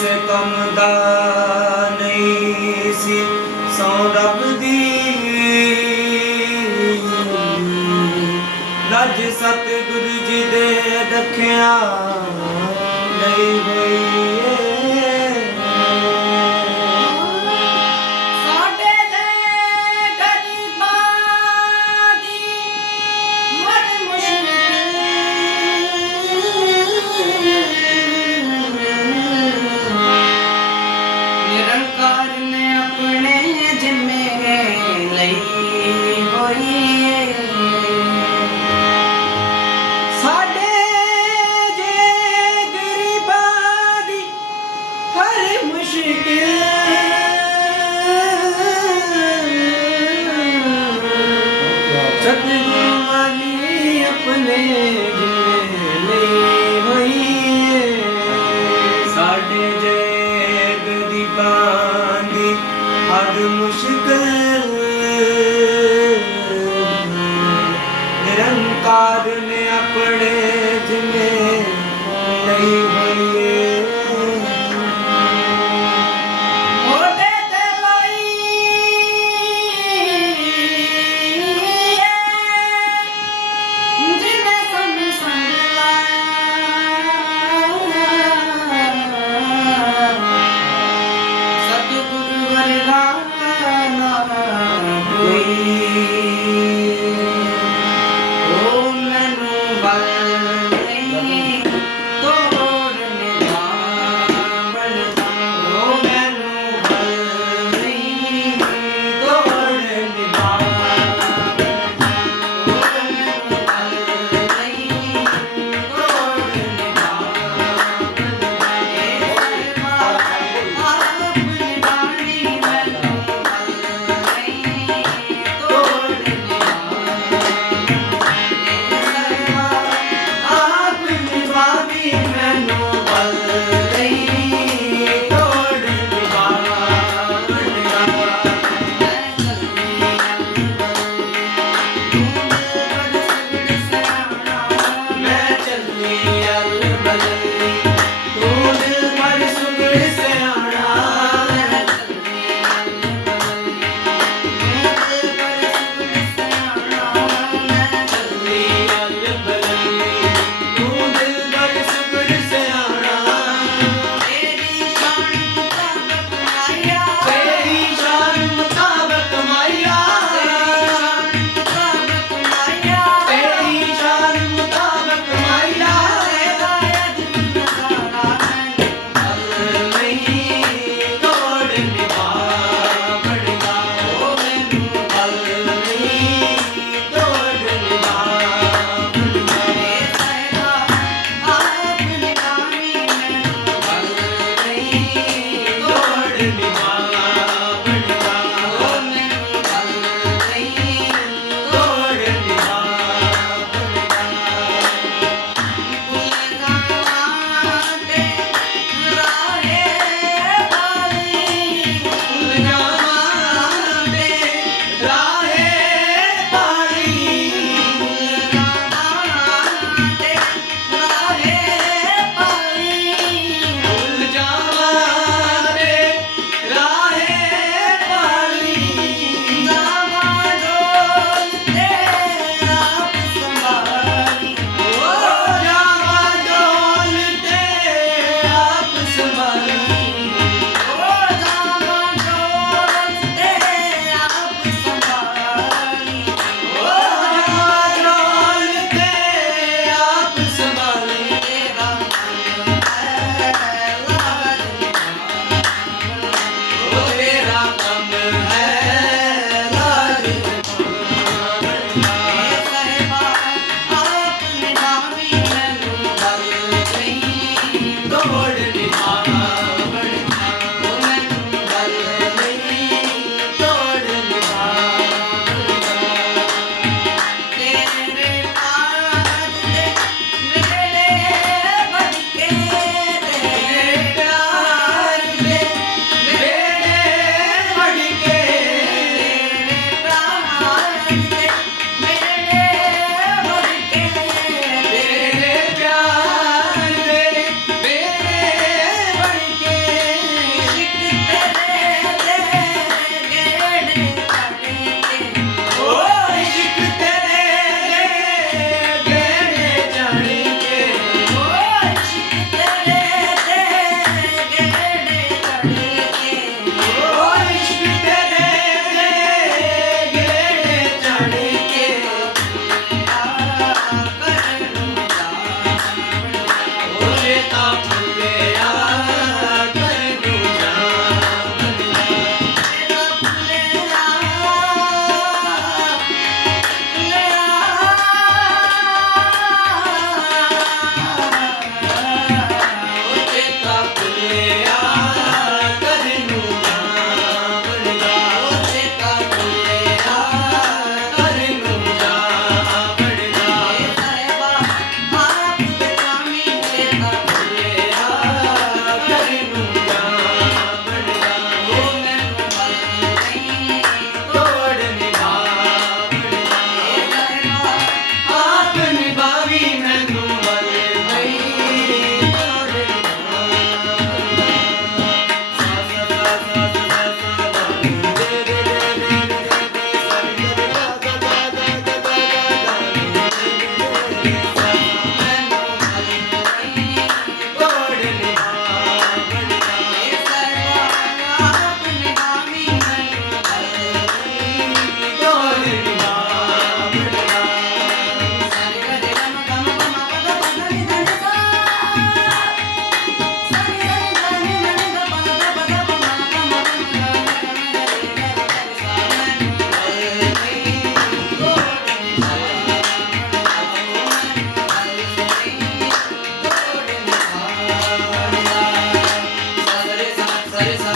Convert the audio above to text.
ਇਸ ਕੰਮ ਦਾ ਨਹੀਂ ਸੀ ਸੌ ਰੱਬ ਦੀ ਲੱਜ ਸਤਿਗੁਰੂ ਜੀ ਦੇ ਰੱਖਿਆ। ਸਤਿਗੁਰੂ ਵਾਲੀ Beleza.